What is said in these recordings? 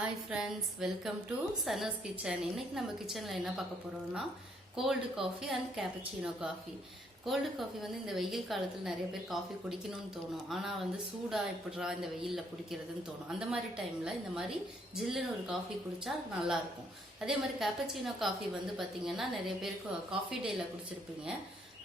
Hi friends, welcome to Sana's Kitchen. இன்னைக்கு நம்ம கிச்சன்ல என்ன பார்க்க போறோம்னா cold coffee and cappuccino coffee. Cold coffee வந்து இந்த வெயில் காலத்துல நிறைய பேர் காஃபி குடிக்கணும்னு தோணும். ஆனா வந்து சூடா இப்படிரா இந்த வெயில்ல குடிக்கிறதுன்னு தோணும். அந்த மாதிரி டைம்ல இந்த மாதிரி ஜில்லுன்னு ஒரு காஃபி குடிச்சா நல்லா இருக்கும். அதே மாதிரி கேப்பச்சினோ காஃபி வந்து பாத்தீங்கன்னா நிறைய பேருக்கு காஃபி டேல குடிச்சிருப்பீங்க.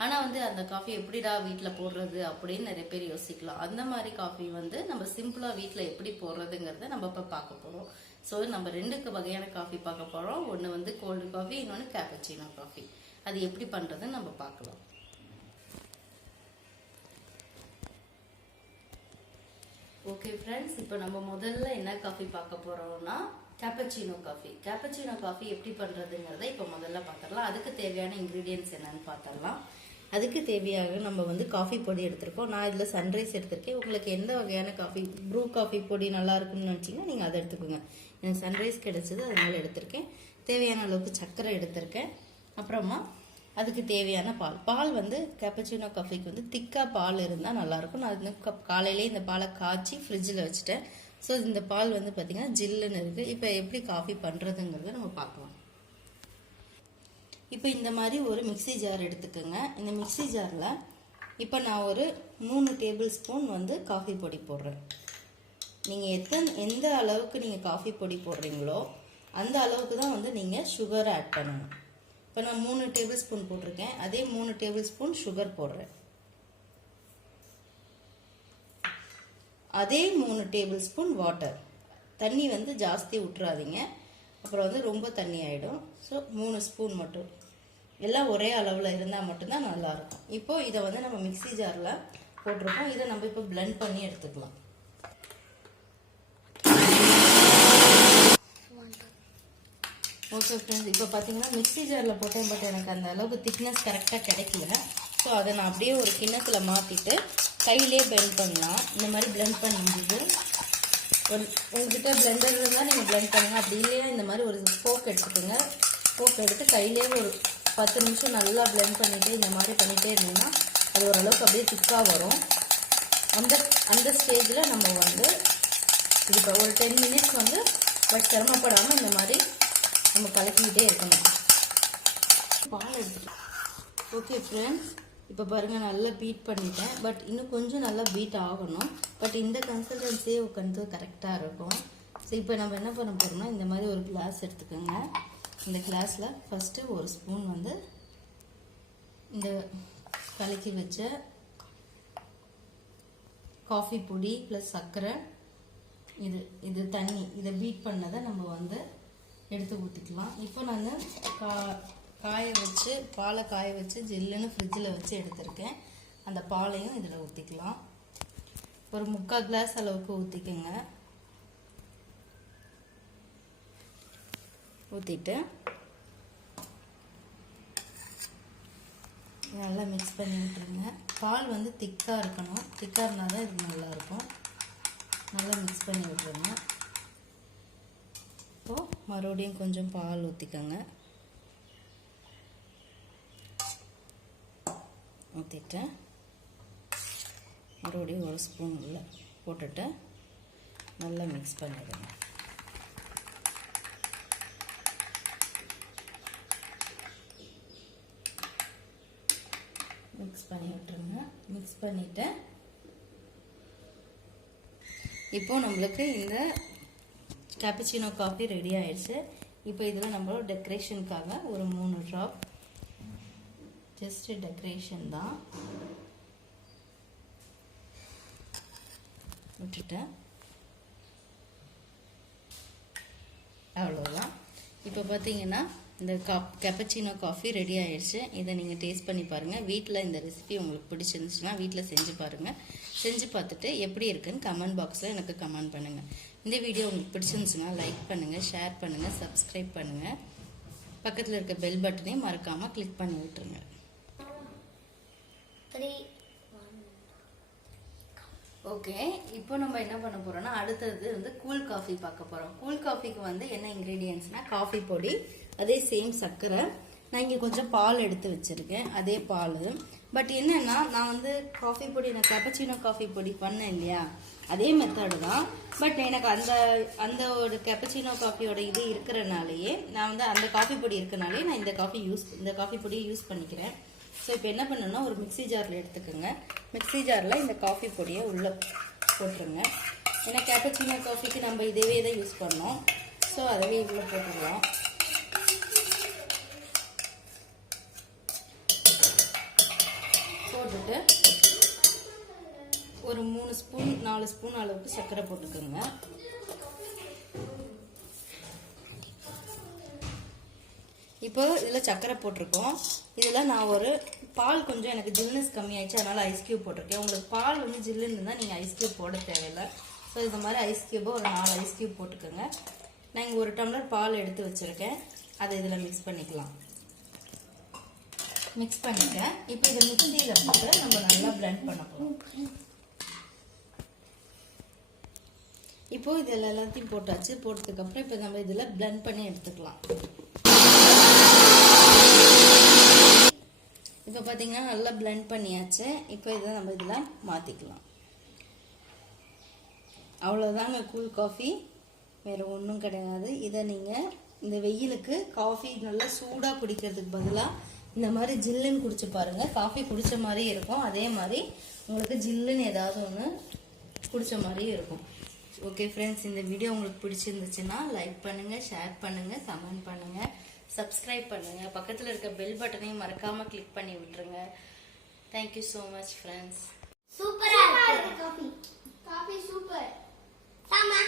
ஆனா வந்து அந்த காஃபி எப்படிடா வீட்டுல போடுறது அப்படின்னு நிறைய பேர் யோசிக்கலாம். அந்த மாதிரி காஃபி வந்து நம்ம சிம்பிளா வீட்டுல எப்படி போடுறதுங்கிறத நம்ம இப்ப பார்க்க போறோம். ஸோ நம்ம ரெண்டு வகையான காஃபி பார்க்க போறோம். ஒன்னு வந்து கோல்டு காஃபி, இன்னொன்னு கேப்பச்சினோ காஃபி. அது எப்படி பண்றதுன்னு நம்ம பார்க்கலாம். ஓகே ஃப்ரெண்ட்ஸ், இப்போ நம்ம முதல்ல என்ன காஃபி பார்க்க போறோம்னா கேப்பச்சினோ காஃபி. கேப்பச்சினோ காஃபி எப்படி பண்றதுங்கிறத இப்போ முதல்ல பார்த்துடலாம். அதுக்கு தேவையான இன்கிரீடியன்ஸ் என்னன்னு பார்த்துடலாம். அதுக்கு தேவையாக நம்ம வந்து காஃபி பொடி எடுத்திருக்கோம். நான் இதில் சன்ரைஸ் எடுத்திருக்கேன். உங்களுக்கு எந்த வகையான காஃபி, ப்ரூ காஃபி பொடி நல்லா இருக்கும்னு நினச்சிங்கன்னா நீங்கள் அதை எடுத்துக்கோங்க. எனக்கு சன்ரைஸ் கிடைச்சது, அதனால எடுத்திருக்கேன். தேவையான அளவுக்கு சர்க்கரை எடுத்திருக்கேன். அப்புறமா அதுக்கு தேவையான பால் வந்து கேப்பச்சினோ காஃபிக்கு வந்து திக்காக பால் இருந்தால் நல்லாயிருக்கும். நான் வந்து காலையிலே இந்த பாலை காய்ச்சி ஃப்ரிட்ஜில் வச்சுட்டேன். ஸோ இந்த பால் வந்து பார்த்திங்கன்னா ஜில்லுன்னு இருக்குது. இப்போ எப்படி காஃபி பண்ணுறதுங்கிறத நம்ம பார்க்கலாம். இப்போ இந்த மாதிரி ஒரு மிக்சி ஜார் எடுத்துக்கோங்க. இந்த மிக்சி ஜாரில் இப்போ நான் ஒரு 3 டேபிள் ஸ்பூன் வந்து காஃபி பொடி போடுறேன். நீங்கள் எந்த அளவுக்கு நீங்கள் காஃபி பொடி போடுறீங்களோ அந்த அளவுக்கு தான் வந்து நீங்கள் சுகர் ஆட் பண்ணணும். இப்போ நான் 3 டேபிள் ஸ்பூன் போட்டிருக்கேன். அதே 3 டேபிள் ஸ்பூன் சுகர் போடுறேன். அதே 3 டேபிள் ஸ்பூன் வாட்டர். தண்ணி வந்து ஜாஸ்தி விட்டுறாதீங்க, அப்புறம் வந்து ரொம்ப தண்ணி ஆகிடும். ஸோ 3 ஸ்பூன் மட்டும், எல்லாம் ஒரே அளவில் இருந்தால் மட்டும்தான் நல்லாயிருக்கும். இப்போ இதை வந்து நம்ம மிக்சி ஜாரில் போட்டிருக்கோம். இதை நம்ம இப்போ பிளெண்ட் பண்ணி எடுத்துக்கலாம். ஓகே ஃப்ரெண்ட்ஸ், இப்போ பார்த்தீங்கன்னா மிக்சி ஜாரில் போட்டேன். பட் எனக்கு அந்த அளவுக்கு திக்னஸ் கரெக்டாக கிடைக்கல. ஸோ அதை நான் அப்படியே ஒரு கிண்ணத்தில் மாற்றிட்டு கையிலே பிளெண்ட் பண்ணலாம். இந்த மாதிரி பிளெண்ட் பண்ணிட்டு உங்ககிட்ட பிளெண்டர் இருந்தால் நீங்கள் பிளெண்ட் பண்ணுங்கள். அப்படி இல்லையா இந்த மாதிரி ஒரு ஃபோக் எடுத்துக்கோங்க. ஃபோக் எடுத்து கையிலே ஒரு 10 நிமிஷம் நல்லா பிளெண்ட் பண்ணிவிட்டு இந்த மாதிரி பண்ணிகிட்டே இருந்தீங்கன்னா அது ஓரளவுக்கு அப்படியே திக்காக வரும். அந்த ஸ்டேஜில் நம்ம வந்து இது ஒரு 10 மினிட்ஸ் வந்து பட் சிரமப்படாமல் இந்த மாதிரி நம்ம கலக்கிக்கிட்டே இருக்கணும். பால் எடுத்துக்கலாம். ஓகே ஃப்ரெண்ட்ஸ், இப்போ பாருங்கள் நல்லா பீட் பண்ணிட்டேன். பட் இன்னும் கொஞ்சம் நல்லா பீட் ஆகணும். பட் இந்த கன்சிஸ்டன்சியே உட்காந்து கரெக்டாக இருக்கும். ஸோ இப்போ நம்ம என்ன பண்ண போகிறோம்னா இந்த மாதிரி ஒரு கிளாஸ் எடுத்துக்கோங்க. இந்த கிளாஸில் ஃபஸ்ட்டு ஒரு ஸ்பூன் வந்து இந்த கலக்கி வச்ச காஃபி பொடி ப்ளஸ் சர்க்கரை, இது தண்ணி, இதை பீட் பண்ணதை நம்ம வந்து எடுத்து ஊற்றிக்கலாம். இப்போ நான் பாலை காய வச்சு ஜில்லுன்னு ஃப்ரிட்ஜில் வச்சு எடுத்திருக்கேன். அந்த பாலையும் இதில் ஊற்றிக்கலாம். ஒரு 3/4 கிளாஸ் அளவுக்கு ஊற்றிக்கோங்க. ஊற்றிட்டு நல்லா மிக்ஸ் பண்ணி விட்டுருங்க. பால் வந்து திக்காக இருக்கணும். திக்காக இருந்தால் தான் இது நல்லாயிருக்கும். நல்லா மிக்ஸ் பண்ணி விட்டுருங்க. இப்போது மறுபடியும் கொஞ்சம் பால் ஊற்றிக்கோங்க. ஊற்றிட்டு மறுபடியும் ஒரு ஸ்பூன் உள்ள போட்டுட்டு நல்லா மிக்ஸ் பண்ணிடுங்க. மிக்ஸ் பண்ணி விட்டுருங்க. மிக்ஸ் பண்ணிவிட்டு இப்போ நம்மளுக்கு இந்த கேப்பச்சினோ காஃபி ரெடி ஆயிடுச்சு. இப்போ இதில் நம்மளோட டெக்கரேஷனுக்காக ஒரு 3 ட்ராப், ஜஸ்ட் டெக்கரேஷன் தான், விட்டுட்டேன். அவ்வளோதான். இப்போ பார்த்தீங்கன்னா இந்த கேப்பச்சினோ காஃபி ரெடி ஆயிடுச்சு. இதை நீங்கள் டேஸ்ட் பண்ணி பாருங்கள். வீட்டில் இந்த ரெசிபி உங்களுக்கு பிடிச்சிருந்துச்சுன்னா வீட்டில் செஞ்சு பாருங்கள். செஞ்சு பார்த்துட்டு எப்படி இருக்குன்னு கமெண்ட் பாக்ஸில் எனக்கு கமெண்ட் பண்ணுங்கள். இந்த வீடியோ உங்களுக்கு பிடிச்சிருந்துச்சுன்னா லைக் பண்ணுங்கள், ஷேர் பண்ணுங்கள், சப்ஸ்கிரைப் பண்ணுங்கள். பக்கத்தில் இருக்க பெல் பட்டனையும் மறக்காமல் கிளிக் பண்ணி விட்டுருங்க. ஓகே, இப்போ நம்ம என்ன பண்ண போறோம்னா அடுத்தது வந்து கூல் காஃபி பார்க்க போறோம். கூல் காஃபிக்கு வந்து என்ன இன்கிரீடியன்ஸ்னா காஃபி பொடி, அதே சேம் சர்க்கரை, நான் இங்கே கொஞ்சம் பால் எடுத்து வச்சிருக்கேன், அதே பால். பட் என்னன்னா நான் வந்து காஃபி பொடி, நான் கேப்பச்சினோ காஃபி பொடி பண்ணேன் இல்லையா, அதே மெத்தடு தான். பட் எனக்கு அந்த ஒரு கேப்பச்சினோ காஃபியோட இது இருக்கிறனாலேயே நான் வந்து அந்த காஃபி பொடி இருக்கனாலே நான் இந்த காஃபி பொடியை யூஸ் பண்ணிக்கிறேன். ஸோ இப்போ என்ன பண்ணணும்னா ஒரு மிக்ஸி ஜாரில் எடுத்துக்கோங்க. மிக்ஸி ஜாரில் இந்த காஃபி பொடியை உள்ளே போட்டுருங்க. ஏன்னா கேப்பச்சினோ காஃபிக்கு நம்ம இதவே தான் யூஸ் பண்ணோம். ஸோ அதவே இவ்வளோ போட்டுருவோம். போட்டுட்டு ஒரு 3 ஸ்பூன் 4 ஸ்பூன் அளவுக்கு சர்க்கரை போட்டுக்கோங்க. இப்போ இதில் சர்க்கரை போட்டிருக்கோம். இதில் நான் ஒரு பால் கொஞ்சம் எனக்கு ஜில்னஸ் கம்மியாயிடுச்சு, அதனால் ஐஸ் க்யூப் போட்டிருக்கேன். உங்களுக்கு பால் வந்து ஜில்லுன்னு இருந்தால் நீங்கள் ஐஸ் க்யூப் போட தேவையில்லை. ஸோ இந்த மாதிரி ஐஸ் க்யூபை ஒரு 4 ஐஸ் க்யூப் போட்டுக்கோங்க. நான் இங்கே 1 டம்ளர் பால் எடுத்து வச்சுருக்கேன். அதை இதில் மிக்ஸ் பண்ணிக்கலாம். மிக்ஸ் பண்ணிட்டேன். இப்போ இதை மிக்ஸியில் போட்டு நம்ம நல்லா பிளெண்ட் பண்ண போகிறோம். இப்போ இதில் எல்லாத்தையும் போட்டாச்சு. போட்டதுக்கப்புறம் இப்போ நம்ம இதில் பிளெண்ட் பண்ணி எடுத்துக்கலாம். இப்போ பார்த்தீங்கன்னா நல்லா பிளெண்ட் பண்ணியாச்சு. இப்போ இதை நம்ம இதில் மாற்றிக்கலாம். அவ்வளோதாங்க கூல் காஃபி, வேறு ஒன்றும் கிடையாது. இதை நீங்கள் இந்த வெயிலுக்கு காஃபி நல்லா சூடாக குடிக்கிறதுக்கு பதிலாக இந்த மாதிரி ஜில்லுன்னு குடிச்சு பாருங்கள். காஃபி குடித்த மாதிரி இருக்கும், அதே மாதிரி உங்களுக்கு ஜில்லுன்னு ஏதாவது ஒன்று குடித்த மாதிரி இருக்கும். ஓகே ஃப்ரெண்ட்ஸ், இந்த வீடியோ உங்களுக்கு பிடிச்சிருந்துச்சுன்னா லைக் பண்ணுங்கள், ஷேர் பண்ணுங்கள், கமெண்ட் பண்ணுங்கள், சப்ஸ்கிரைப் பண்ணுங்கள். பக்கத்தில் இருக்க பெல் பட்டனையும் மறக்காமல் கிளிக் பண்ணி விட்டுருங்க. Thank you so much friends. சூப்பராக இருக்கு காஃபி. Coffee super. சாமா